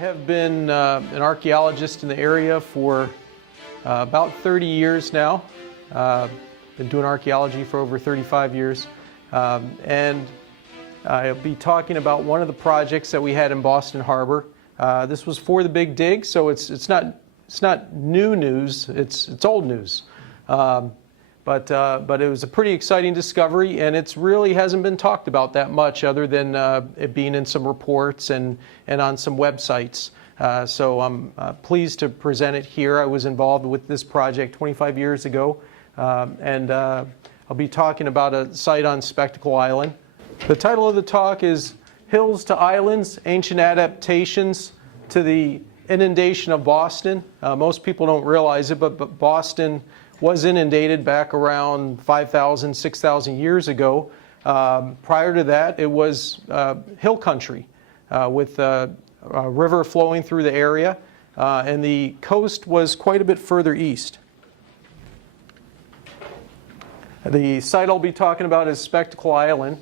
have been an archaeologist in the area for about 30 years now. Been doing archaeology for over 35 years. And I'll be talking about one of the projects that we had in Boston Harbor. This was for the Big Dig, so it's not new news, it's old news. But it was a pretty exciting discovery, and it really hasn't been talked about that much other than it being in some reports and on some websites. So I'm pleased to present it here. I was involved with this project 25 years ago, and I'll be talking about a site on Spectacle Island. The title of the talk is Hills to Islands, Ancient Adaptations to the Inundation of Boston. Most people don't realize it, but Boston was inundated back around 5,000, 6,000 years ago. Prior to that, it was hill country with a river flowing through the area, and the coast was quite a bit further east. The site I'll be talking about is Spectacle Island.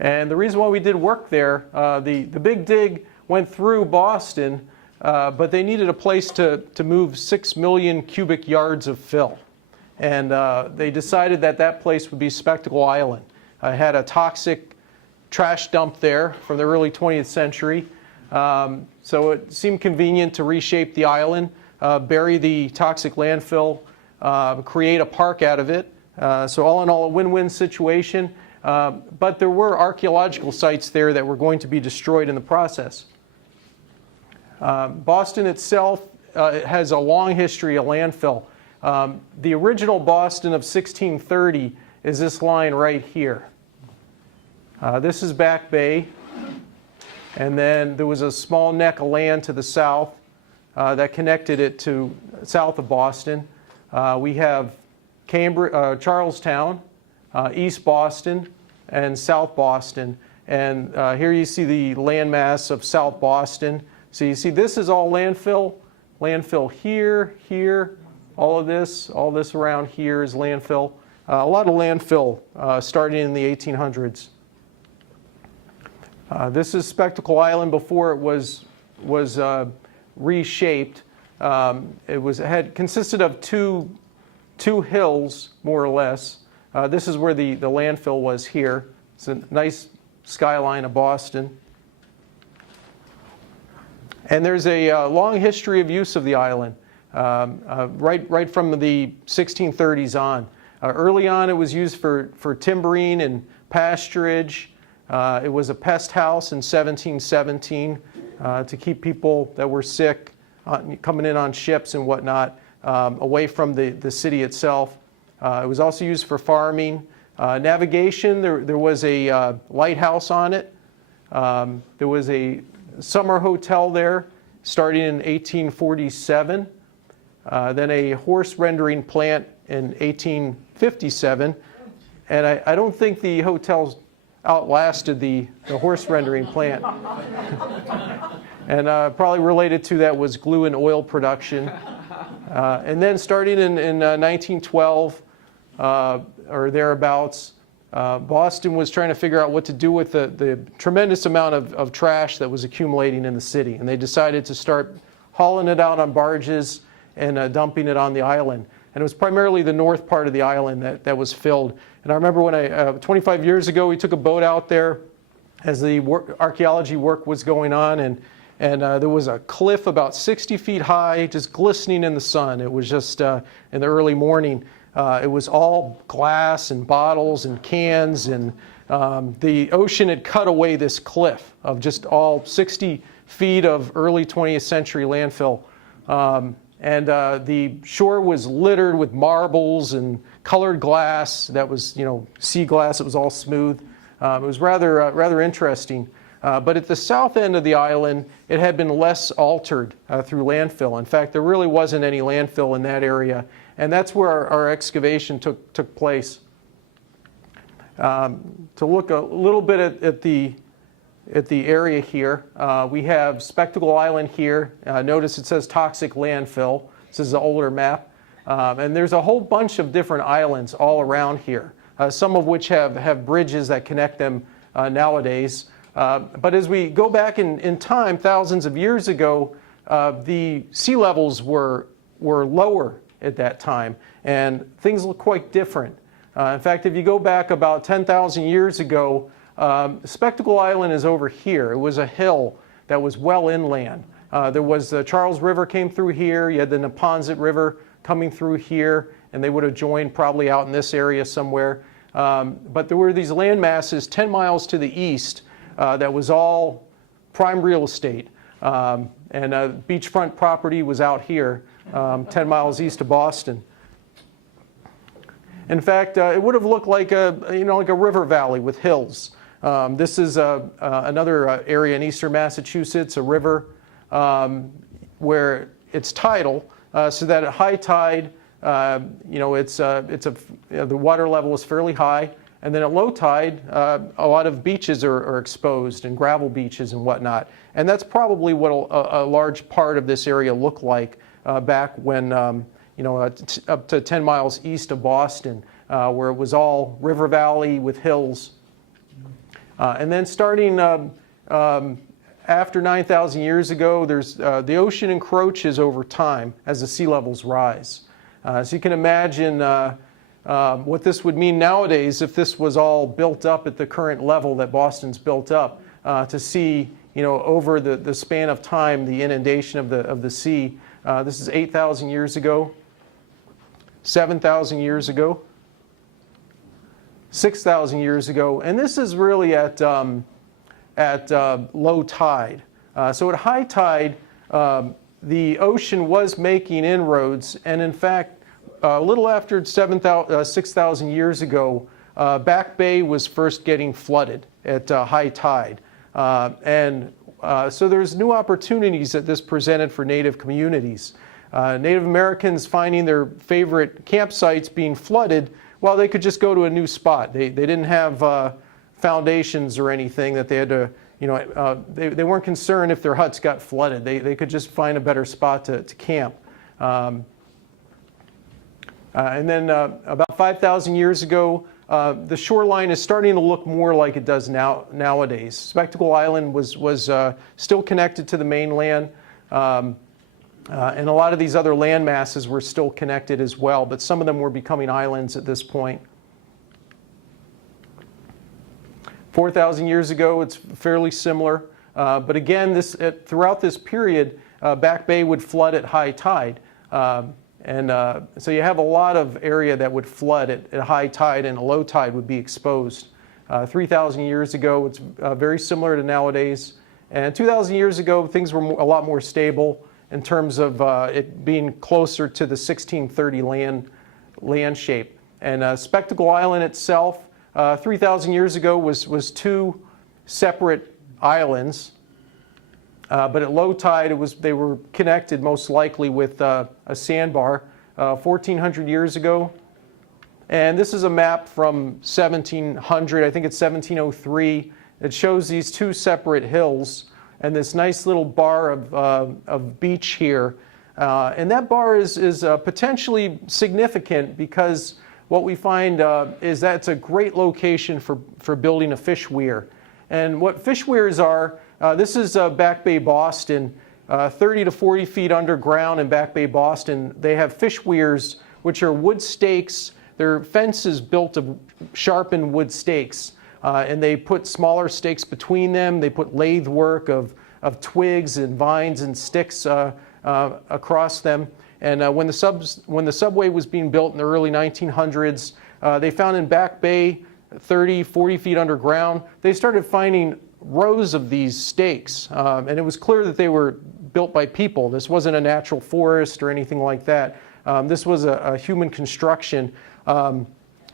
And the reason why we did work there, the Big Dig went through Boston, but they needed a place to move 6 million cubic yards of fill. And they decided that that place would be Spectacle Island. I had a toxic trash dump there from the early 20th century. So it seemed convenient to reshape the island, bury the toxic landfill, create a park out of it. So all in all, a win-win situation. But there were archaeological sites there that were going to be destroyed in the process. Boston itself has a long history of landfill. The original Boston of 1630 is this line right here. This is Back Bay, and then there was a small neck of land to the south that connected it to south of Boston. We have Cambridge, Charlestown, East Boston, and South Boston. And here you see the landmass of South Boston. So you see this is all landfill. Landfill here, here, all this around here is landfill. A lot of landfill starting in the 1800s. This is Spectacle Island before it was reshaped. It had consisted of two hills, more or less. This is where the landfill was here. It's a nice skyline of Boston. And there's a long history of use of the island, right from the 1630s on. Early on, it was used for timbering and pasturage. It was a pest house in 1717 to keep people that were sick coming in on ships and whatnot away from the city itself. It was also used for farming. Navigation, there was a lighthouse on it. There was a summer hotel there starting in 1847. Then a horse rendering plant in 1857. And I don't think the hotel outlasted the horse rendering plant. And probably related to that was glue and oil production. And then starting in 1912 or thereabouts, Boston was trying to figure out what to do with the tremendous amount of trash that was accumulating in the city. And they decided to start hauling it out on barges and dumping it on the island. And it was primarily the north part of the island that was filled. And I remember when 25 years ago, we took a boat out there as the archaeology work was going on, and there was a cliff about 60 feet high, just glistening in the sun. It was just in the early morning. It was all glass and bottles and cans, and the ocean had cut away this cliff of just all 60 feet of early 20th century landfill. And the shore was littered with marbles and colored glass that was, sea glass. It was all smooth. It was rather interesting. But at the south end of the island, it had been less altered through landfill. In fact, there really wasn't any landfill in that area. And that's where our excavation took place. To look a little bit at the area here, we have Spectacle Island here. Notice it says toxic landfill. This is an older map. And there's a whole bunch of different islands all around here, some of which have bridges that connect them nowadays. But as we go back in time, thousands of years ago, the sea levels were lower at that time, and things look quite different. In fact, if you go back about 10,000 years ago, Spectacle Island is over here. It was a hill that was well inland. There was the Charles River came through here. You had the Neponset River coming through here, and they would have joined probably out in this area somewhere. But there were these land masses 10 miles to the east that was all prime real estate. And beachfront property was out here, 10 miles east of Boston. In fact, it would have looked like like a river valley with hills. This is another area in eastern Massachusetts, a river where it's tidal, so that at high tide, the water level is fairly high, and then at low tide, a lot of beaches are exposed, and gravel beaches and whatnot. And that's probably what a large part of this area looked like back when, up to 10 miles east of Boston, where it was all river valley with hills. And then starting after 9,000 years ago, the ocean encroaches over time as the sea levels rise. So you can imagine what this would mean nowadays if this was all built up at the current level that Boston's built up, to see over the span of time the inundation of the sea. This is 8,000 years ago, 7,000 years ago, 6,000 years ago, and this is really at low tide. So at high tide, the ocean was making inroads, and in fact, a little after 6,000 years ago, Back Bay was first getting flooded at high tide. So there's new opportunities that this presented for Native communities. Native Americans finding their favorite campsites being flooded, well, they could just go to a new spot. They didn't have foundations or anything that they had to, they weren't concerned if their huts got flooded. They could just find a better spot to camp. And then about 5,000 years ago, the shoreline is starting to look more like it does nowadays. Spectacle Island was still connected to the mainland, and a lot of these other land masses were still connected as well, but some of them were becoming islands at this point. 4,000 years ago, it's fairly similar, but again, throughout this period, Back Bay would flood at high tide. So you have a lot of area that would flood at high tide, and a low tide would be exposed. 3,000 years ago, it's very similar to nowadays. And 2,000 years ago, things were a lot more stable in terms of it being closer to the 1630 land shape. And Spectacle Island itself, 3,000 years ago, was two separate islands. But at low tide, they were connected most likely with a sandbar 1,400 years ago. And this is a map from 1700, I think it's 1703. It shows these two separate hills and this nice little bar of beach here. And that bar is potentially significant because what we find is that it's a great location for building a fish weir. And what fish weirs are, this is Back Bay, Boston, 30 to 40 feet underground in Back Bay, Boston. They have fish weirs, which are wood stakes. They're fences built of sharpened wood stakes. And they put smaller stakes between them. They put lathe work of twigs and vines and sticks across them. And when the subway was being built in the early 1900s, they found in Back Bay, 30, 40 feet underground, they started finding rows of these stakes. And it was clear that they were built by people. This wasn't a natural forest or anything like that. This was a human construction.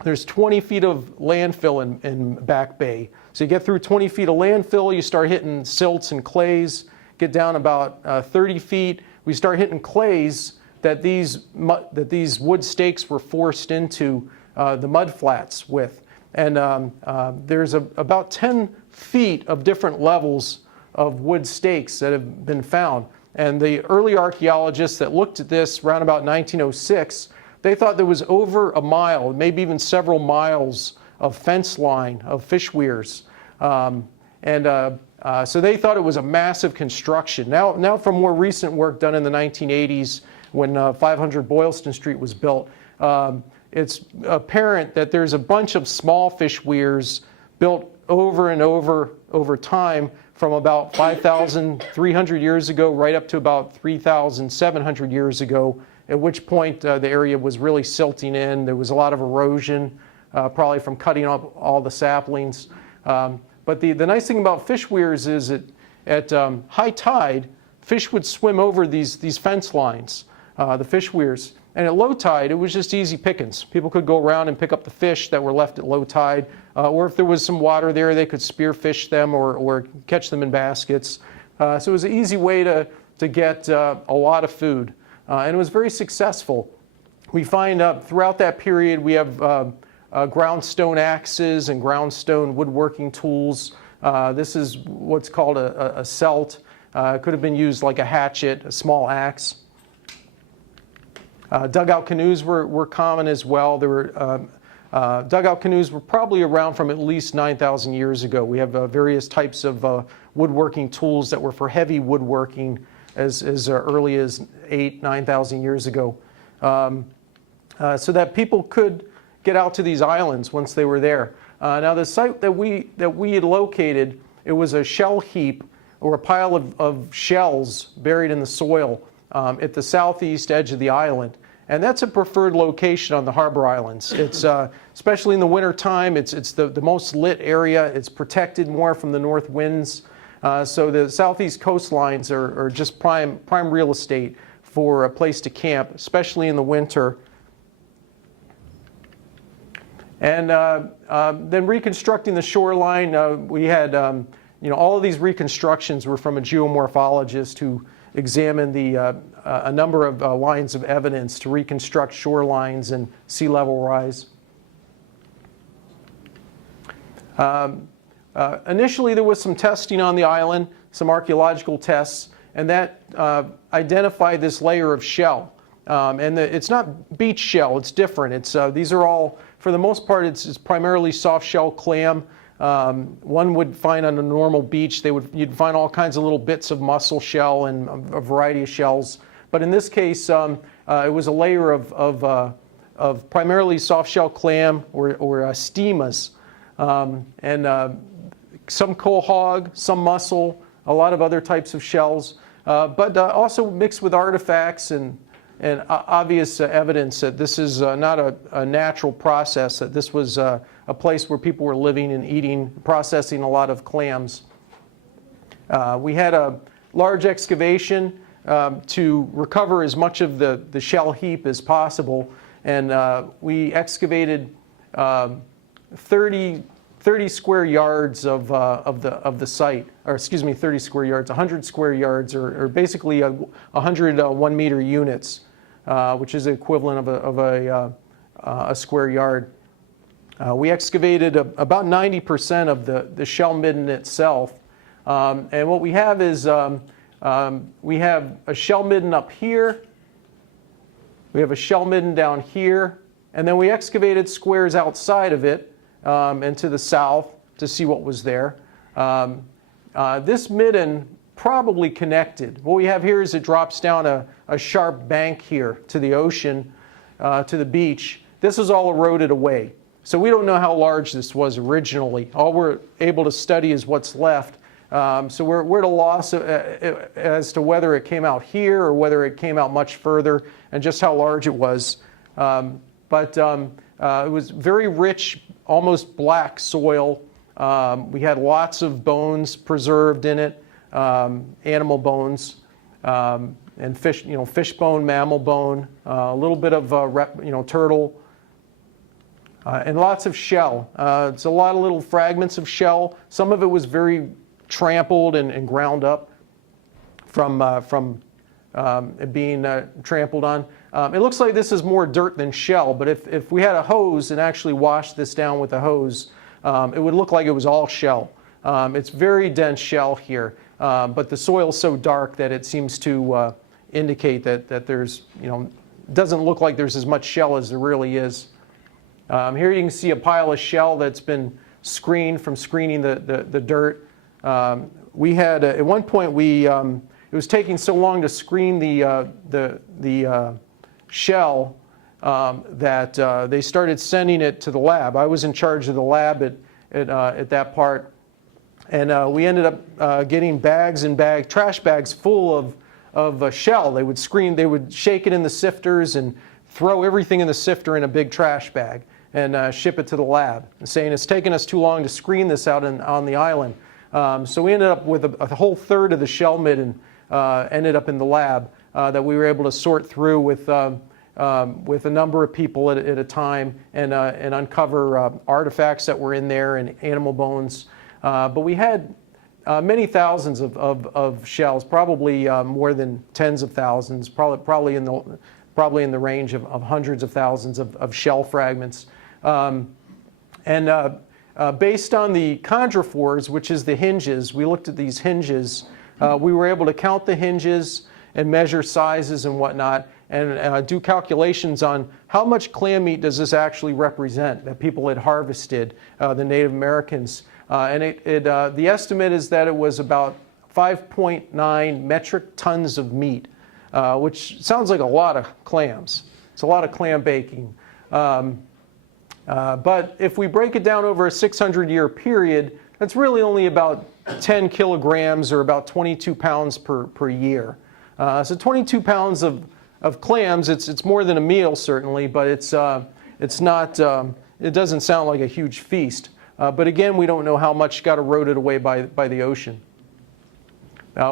There's 20 feet of landfill in Back Bay. So you get through 20 feet of landfill, you start hitting silts and clays, get down about 30 feet. We start hitting clays that these wood stakes were forced into the mud flats with. And there's about 10 feet of different levels of wood stakes that have been found. And the early archaeologists that looked at this around about 1906, they thought there was over a mile, maybe even several miles of fence line of fish weirs. And And so they thought it was a massive construction. Now from more recent work done in the 1980s when 500 Boylston Street was built, it's apparent that there's a bunch of small fish weirs built over and over time from about 5,300 years ago right up to about 3,700 years ago, at which point the area was really silting in. There was a lot of erosion, probably from cutting up all the saplings. But the nice thing about fish weirs is that at high tide, fish would swim over these fence lines, the fish weirs. And at low tide, it was just easy pickings. People could go around and pick up the fish that were left at low tide, or if there was some water there, they could spearfish them or catch them in baskets. So it was an easy way to get a lot of food. And it was very successful. We find throughout that period, we have ground stone axes and ground stone woodworking tools. This is what's called a celt. It could have been used like a hatchet, a small axe. Dugout canoes were common as well. There were dugout canoes were probably around from at least 9,000 years ago. We have various types of woodworking tools that were for heavy woodworking as early as 9,000 years ago, so that people could get out to these islands once they were there. Now the site that we had located, it was a shell heap or a pile of shells buried in the soil at the southeast edge of the island. And that's a preferred location on the harbor islands. It's especially in the winter time, it's the most lit area. It's protected more from the north winds. So the southeast coastlines are just prime real estate for a place to camp, especially in the winter. And then reconstructing the shoreline, we had, all of these reconstructions were from a geomorphologist who examined a number of lines of evidence to reconstruct shorelines and sea level rise. Initially, there was some testing on the island, some archaeological tests, and that identified this layer of shell. It's not beach shell, it's different. These are all, for the most part, it's primarily soft shell clam. One would find on a normal beach, you'd find all kinds of little bits of mussel shell and a variety of shells. But in this case, it was a layer of primarily soft shell clam or stemas, and some quahog, some mussel, a lot of other types of shells, but also mixed with artifacts and obvious evidence that this is not a natural process, that this was a place where people were living and eating, processing a lot of clams. We had a large excavation to recover as much of the shell heap as possible, and we excavated 30 square yards of the site, or excuse me, 30 square yards, 100 square yards, or basically 100 1-meter units, which is the equivalent of a square yard. We excavated about 90% of the shell midden itself, and what we have is we have a shell midden up here, we have a shell midden down here, and then we excavated squares outside of it and to the south to see what was there. This midden probably connected. What we have here is it drops down a sharp bank here to the ocean, to the beach. This is all eroded away. So we don't know how large this was originally. All we're able to study is what's left. So we're at a loss as to whether it came out here or whether it came out much further and just how large it was. But it was very rich, almost black soil. We had lots of bones preserved in it, animal bones, and fish, fish bone, mammal bone, a little bit of turtle, and lots of shell. It's a lot of little fragments of shell. Some of it was very trampled and ground up from it being trampled on. It looks like this is more dirt than shell, but if we had a hose and actually washed this down with a hose, it would look like it was all shell. It's very dense shell here, but the soil is so dark that it seems to indicate that there's, doesn't look like there's as much shell as there really is. Here you can see a pile of shell that's been screened from screening the dirt. We had at one point it was taking so long to screen the shell that they started sending it to the lab. I was in charge of the lab at that part, and we ended up getting bags and trash bags full of shell. They would shake it in the sifters and throw everything in the sifter in a big trash bag and ship it to the lab, saying it's taken us too long to screen this out on the island. So we ended up with a whole third of the shell midden ended up in the lab that we were able to sort through with a number of people at a time and uncover artifacts that were in there and animal bones. But we had many thousands of shells, probably more than tens of thousands, probably in the range of hundreds of thousands of shell fragments. Based on the chondrophores, which is the hinges, we looked at these hinges. We were able to count the hinges and measure sizes and whatnot, and do calculations on how much clam meat does this actually represent that people had harvested, the Native Americans. The estimate is that it was about 5.9 metric tons of meat, which sounds like a lot of clams. It's a lot of clam baking. But if we break it down over a 600-year period, that's really only about 10 kilograms or about 22 pounds per year. So 22 pounds of clams, it's more than a meal certainly, but it's not, it doesn't sound like a huge feast. But again, we don't know how much got eroded away by the ocean.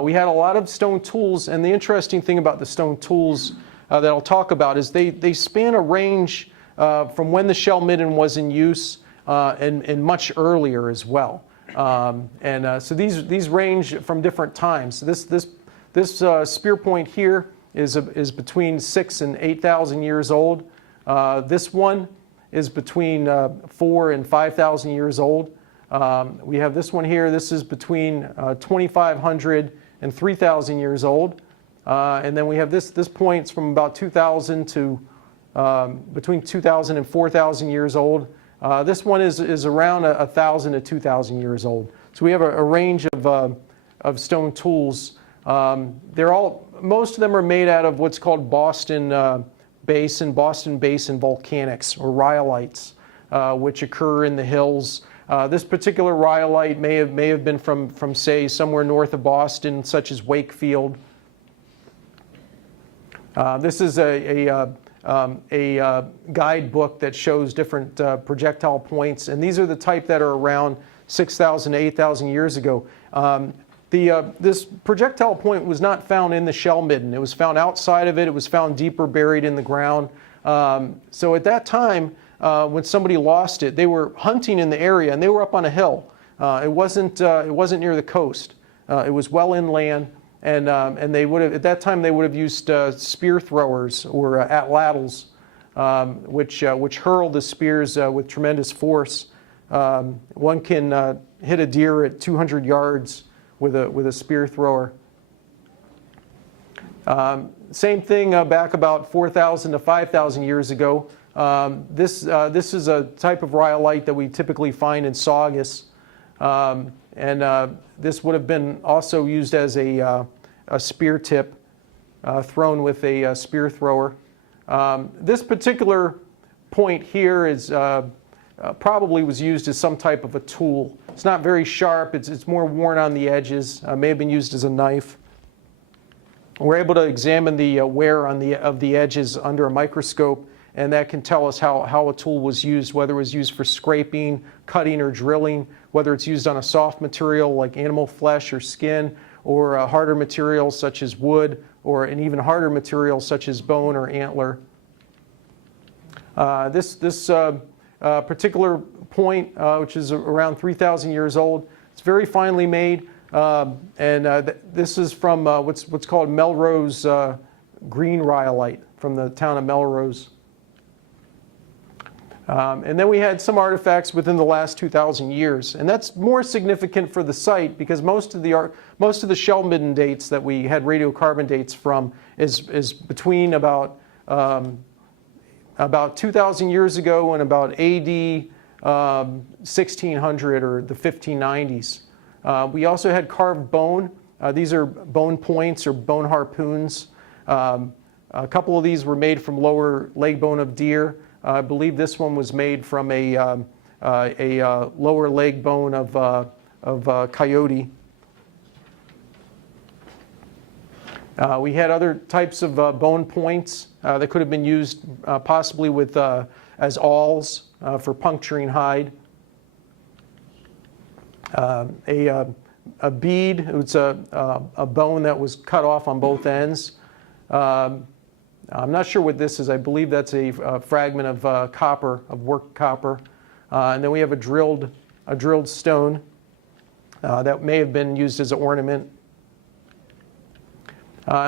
We had a lot of stone tools, and the interesting thing about the stone tools that I'll talk about is they span a range from when the shell midden was in use and much earlier as well. So these range from different times. This spear point here is between 6,000 and 8,000 years old. This one is between 4,000 and 5,000 years old. We have this one here. This is between 2,500 and 3,000 years old. And then we have this point's from about 2,000 to between 2,000 and 4,000 years old. This one is around 1,000 to 2,000 years old. So we have a range of stone tools. Most of them are made out of what's called Boston Basin volcanics, or rhyolites, which occur in the hills. This particular rhyolite may have been from say somewhere north of Boston, such as Wakefield. This is a guidebook that shows different projectile points, and these are the type that are around 6,000 to 8,000 years ago. This projectile point was not found in the shell midden. It was found outside of it. It was found deeper buried in the ground. So at that time, when somebody lost it, they were hunting in the area, and they were up on a hill. It wasn't near the coast. It was well inland. And they would have, at that time, they would have used spear throwers or atlatls, which hurl the spears with tremendous force. One can hit a deer at 200 yards with a spear thrower. Same thing back about 4,000 to 5,000 years ago. This is a type of rhyolite that we typically find in Saugus. This would have been also used as a spear tip thrown with a spear thrower. This particular point here is probably was used as some type of a tool. It's not very sharp. It's more worn on the edges. May have been used as a knife. We're able to examine the wear of the edges under a microscope, and that can tell us how a tool was used, whether it was used for scraping, cutting, or drilling, whether it's used on a soft material like animal flesh or skin, or a harder material such as wood, or an even harder material such as bone or antler. This particular point, which is around 3,000 years old, it's very finely made, this is from what's called Melrose green rhyolite from the town of Melrose. And then we had some artifacts within the last 2,000 years, and that's more significant for the site because most of the shell midden dates that we had radiocarbon dates from is between about 2,000 years ago and about AD 1600 or the 1590s. We also had carved bone. These are bone points or bone harpoons. A couple of these were made from lower leg bone of deer. I believe this one was made from a lower leg bone of coyote. We had other types of bone points that could have been used possibly with, as awls for puncturing hide. A bead, it was a bone that was cut off on both ends. I'm not sure what this is. I believe that's a fragment of copper, of worked copper. And then we have a drilled stone that may have been used as an ornament.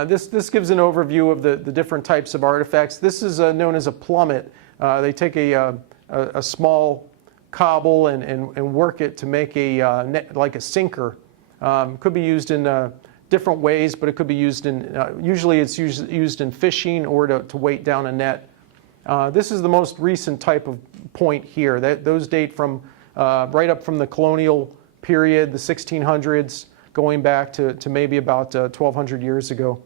This gives an overview of the different types of artifacts. This is known as a plummet. They take a small cobble and work it to make like a sinker. Could be used in different ways, but it could be used in, usually it's used in fishing or to weight down a net. This is the most recent type of point here. Those date from right up from the colonial period, the 1600s, going back to maybe about 1,200 years ago.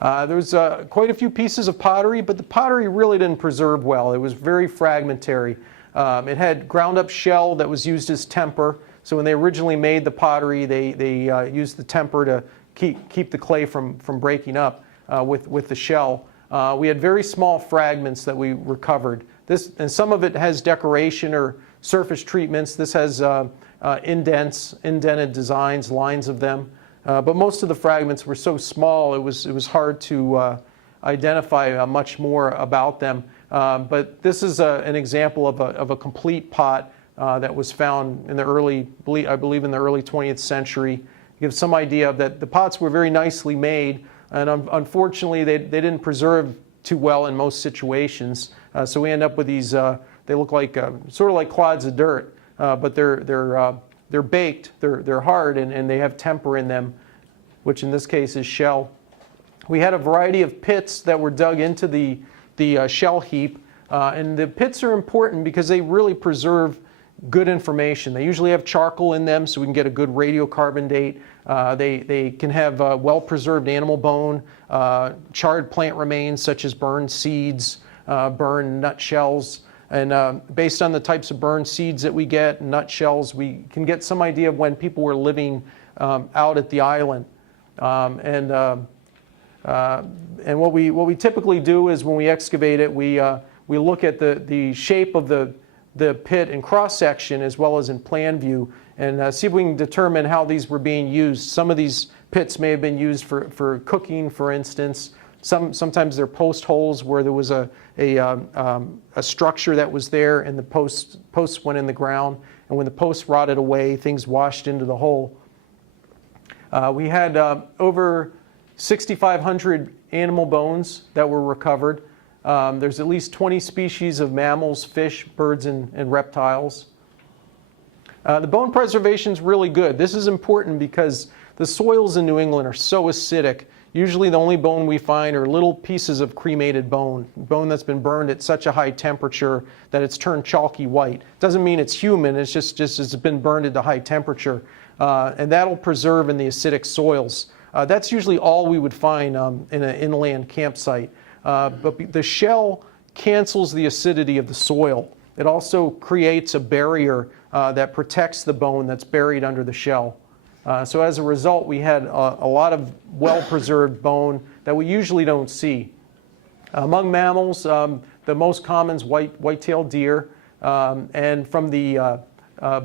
There's quite a few pieces of pottery, but the pottery really didn't preserve well. It was very fragmentary. It had ground up shell that was used as temper. So when they originally made the pottery, they used the temper to keep the clay from breaking up with the shell. We had very small fragments that we recovered. And some of it has decoration or surface treatments. This has indented designs, lines of them. But most of the fragments were so small, it was hard to identify much more about them. But this is an example of a complete pot that was found in the I believe in the early 20th century. It gives some idea of that the pots were very nicely made, and unfortunately they didn't preserve too well in most situations. So we end up with these, they look like sort of like clods of dirt, but they're baked, they're hard, and they have temper in them, which in this case is shell. We had a variety of pits that were dug into the shell heap, and the pits are important because they really preserve good information. They usually have charcoal in them, so we can get a good radiocarbon date. They can have well-preserved animal bone, charred plant remains such as burned seeds, burned nut shells. And based on the types of burned seeds that we get, nut shells, we can get some idea of when people were living out at the island. And what we typically do is when we excavate it, we look at the shape of the pit in cross-section as well as in plan view, and see if we can determine how these were being used. Some of these pits may have been used for cooking, for instance. Sometimes they're post holes where there was a structure that was there and the posts went in the ground, and when the posts rotted away, things washed into the hole. We had over 6,500 animal bones that were recovered. There's at least 20 species of mammals, fish, birds, and reptiles. The bone preservation is really good. This is important because the soils in New England are so acidic. Usually the only bone we find are little pieces of cremated bone that's been burned at such a high temperature that it's turned chalky white. Doesn't mean it's human, it's just it's been burned at a high temperature. And that'll preserve in the acidic soils. That's usually all we would find in an inland campsite. But the shell cancels the acidity of the soil. It also creates a barrier that protects the bone that's buried under the shell. So as a result, we had a lot of well-preserved bone that we usually don't see. Among mammals, the most common is white-tailed deer. And from the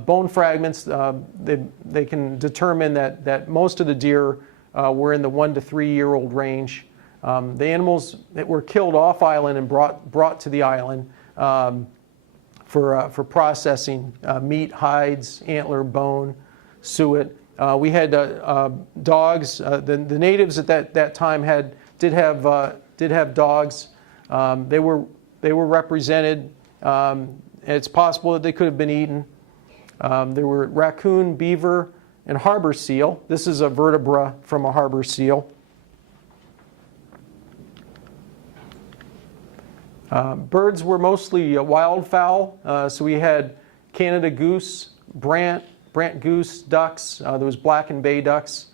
bone fragments, they can determine that most of the deer were in the 1 to 3 year old range. The animals that were killed off island and brought to the island for processing meat, hides, antler, bone, suet. We had dogs. The natives at that time did have dogs. They were represented. It's possible that they could have been eaten. There were raccoon, beaver, and harbor seal. This is a vertebra from a harbor seal. Birds were mostly wildfowl, so we had Canada goose, brant, brant goose, ducks, there was black and bay ducks,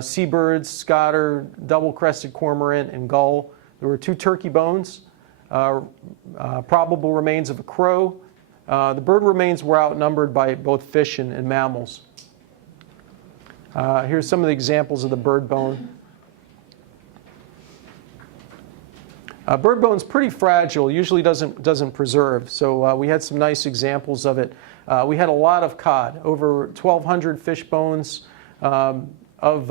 seabirds, scotter, double-crested cormorant, and gull. There were 2 turkey bones, probable remains of a crow. The bird remains were outnumbered by both fish and mammals. Here's some of the examples of the bird bone. Bird bone's pretty fragile, usually doesn't preserve, so we had some nice examples of it. We had a lot of cod, over 1,200 fish bones, of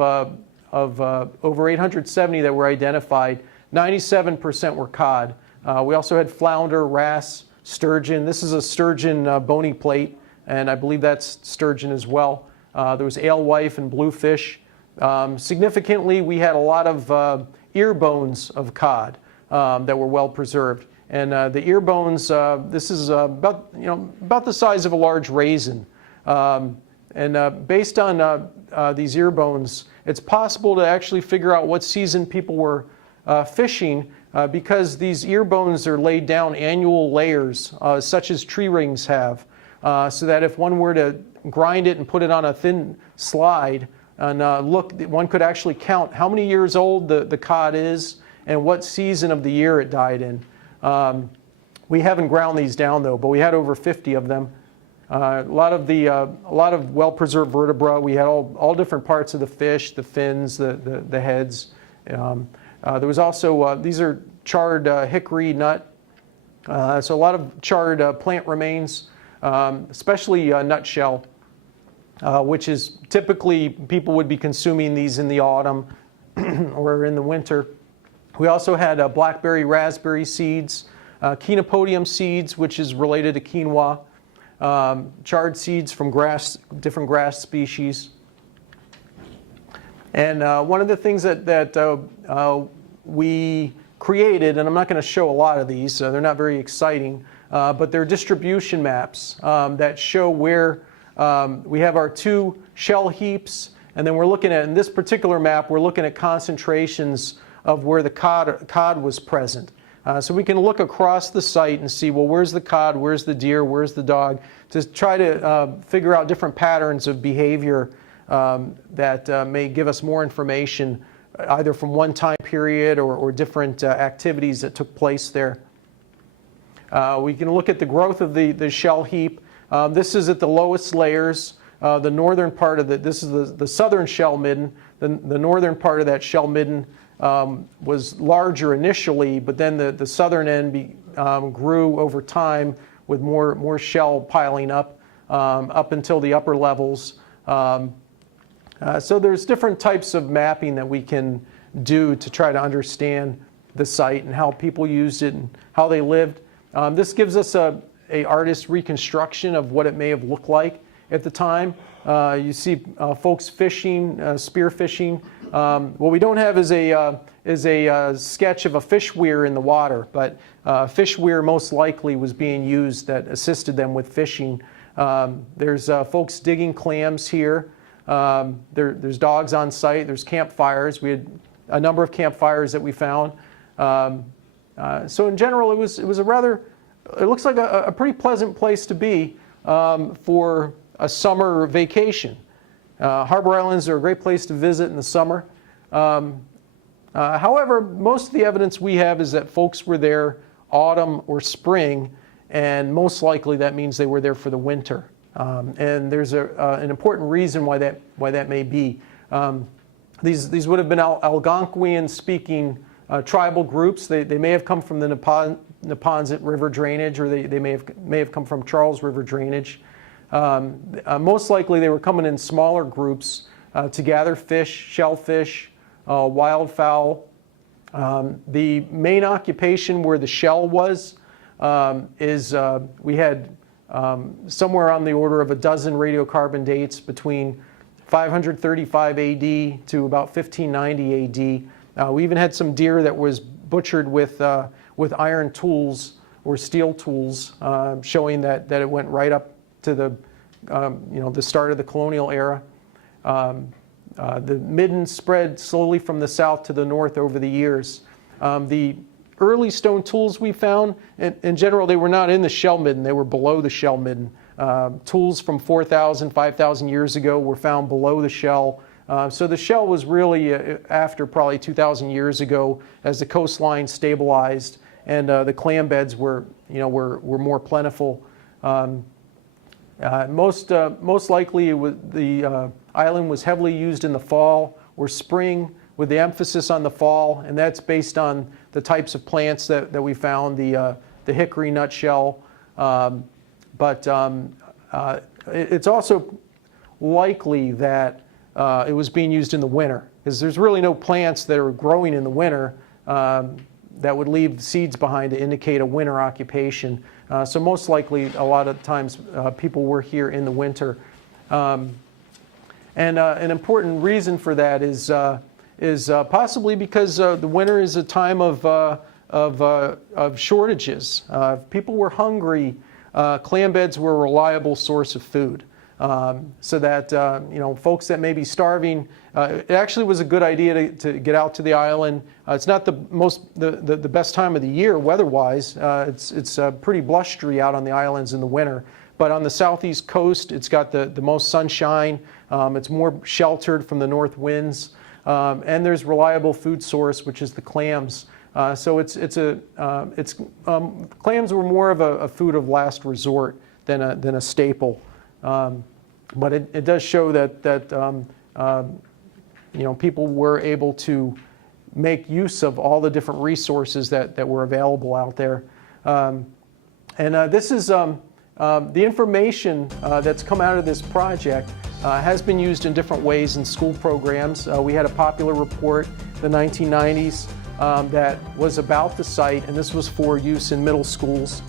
over 870 that were identified. 97% were cod. We also had flounder, wrasse, sturgeon. This is a sturgeon bony plate, and I believe that's sturgeon as well. There was alewife and bluefish. Significantly, we had a lot of ear bones of cod that were well preserved. And the ear bones, this is about the size of a large raisin. Based on these ear bones, it's possible to actually figure out what season people were fishing because these ear bones are laid down annual layers, such as tree rings have, so that if one were to grind it and put it on a thin slide and look, one could actually count how many years old the cod is and what season of the year it died in. We haven't ground these down though, but we had over 50 of them. A lot of well-preserved vertebra. We had all different parts of the fish, the fins, the heads. There was also, these are charred hickory nut. So a lot of charred plant remains, especially nutshell, which is typically people would be consuming these in the autumn or in the winter. We also had blackberry, raspberry seeds, chenopodium seeds, which is related to quinoa, charred seeds from different grass species. And one of the things that we created, and I'm not going to show a lot of these, they're not very exciting, but they're distribution maps that show where we have our 2 shell heaps, and then we're looking at, in this particular map, we're looking at concentrations of where the cod was present. So we can look across the site and see, well, where's the cod, where's the deer, where's the dog, to try to figure out different patterns of behavior that may give us more information, either from one time period or different activities that took place there. We can look at the growth of the shell heap. This is at the lowest layers. The northern part of this is the southern shell midden. The northern part of that shell midden was larger initially, but then the southern end grew over time with more shell piling up until the upper levels. So there's different types of mapping that we can do to try to understand the site and how people used it and how they lived. This gives us a artist's reconstruction of what it may have looked like at the time. You see folks fishing, spear fishing. What we don't have is a sketch of a fish weir in the water, but fish weir most likely was being used that assisted them with fishing. There's folks digging clams here. There's dogs on site. There's campfires. We had a number of campfires that we found. So in general, it was a rather, it looks like a pretty pleasant place to be for a summer vacation. Harbor Islands are a great place to visit in the summer. However, most of the evidence we have is that folks were there autumn or spring, and most likely that means they were there for the winter. And there's an important reason why that may be. These would have been Algonquian-speaking tribal groups. They may have come from the Neponset River drainage, or they may have come from Charles River drainage. Most likely they were coming in smaller groups to gather fish, shellfish, wildfowl. The main occupation where the shell was is we had somewhere on the order of a dozen radiocarbon dates between 535 AD to about 1590 AD. We even had some deer that was butchered with iron tools or steel tools, showing that it went right up to the start of the colonial era. The midden spread slowly from the south to the north over the years. The early stone tools we found, in general, they were not in the shell midden, they were below the shell midden. Tools from 4,000, 5,000 years ago were found below the shell. So the shell was really after probably 2,000 years ago, as the coastline stabilized and the clam beds were more plentiful. Most likely the island was heavily used in the fall or spring, with the emphasis on the fall, and that's based on the types of plants that we found, the hickory nutshell. It's also likely that it was being used in the winter, because there's really no plants that are growing in the winter that would leave seeds behind to indicate a winter occupation. So most likely, a lot of times, people were here in the winter. And an important reason for that is possibly because the winter is a time of shortages. If people were hungry, clam beds were a reliable source of food. So that folks that may be starving, it actually was a good idea to get out to the island. It's not the best time of the year weather-wise. It's pretty blustery out on the islands in the winter. But on the southeast coast, it's got the most sunshine. It's more sheltered from the north winds, and there's reliable food source, which is the clams. So clams were more of a food of last resort than a staple. But it does show that people were able to make use of all the different resources that were available out there. This is the information that's come out of this project has been used in different ways in school programs. We had a popular report in the 1990s that was about the site, and this was for use in middle schools.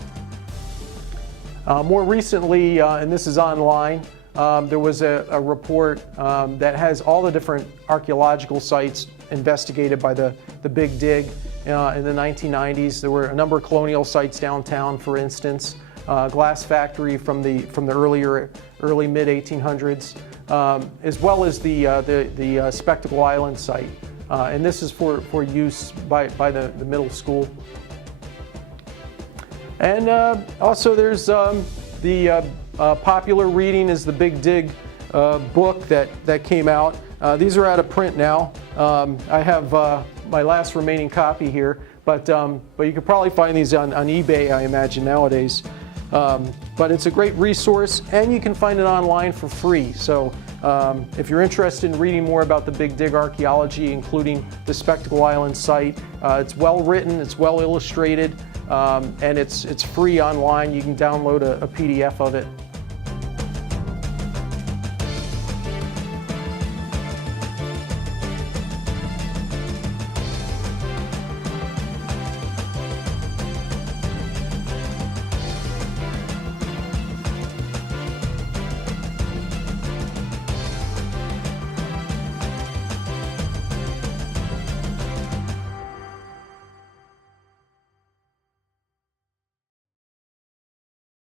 More recently, and this is online, there was a report that has all the different archaeological sites investigated by the Big Dig in the 1990s. There were a number of colonial sites downtown, for instance, glass factory from the early mid-1800s, as well as the Spectacle Island site. And this is for use by the middle school. And also there's the popular reading is the Big Dig book that came out. These are out of print now. I have my last remaining copy here, but you could probably find these on eBay, I imagine, nowadays. But it's a great resource, and you can find it online for free. So if you're interested in reading more about the Big Dig archaeology, including the Spectacle Island site, it's well written, it's well illustrated, and it's free online. You can download a PDF of it.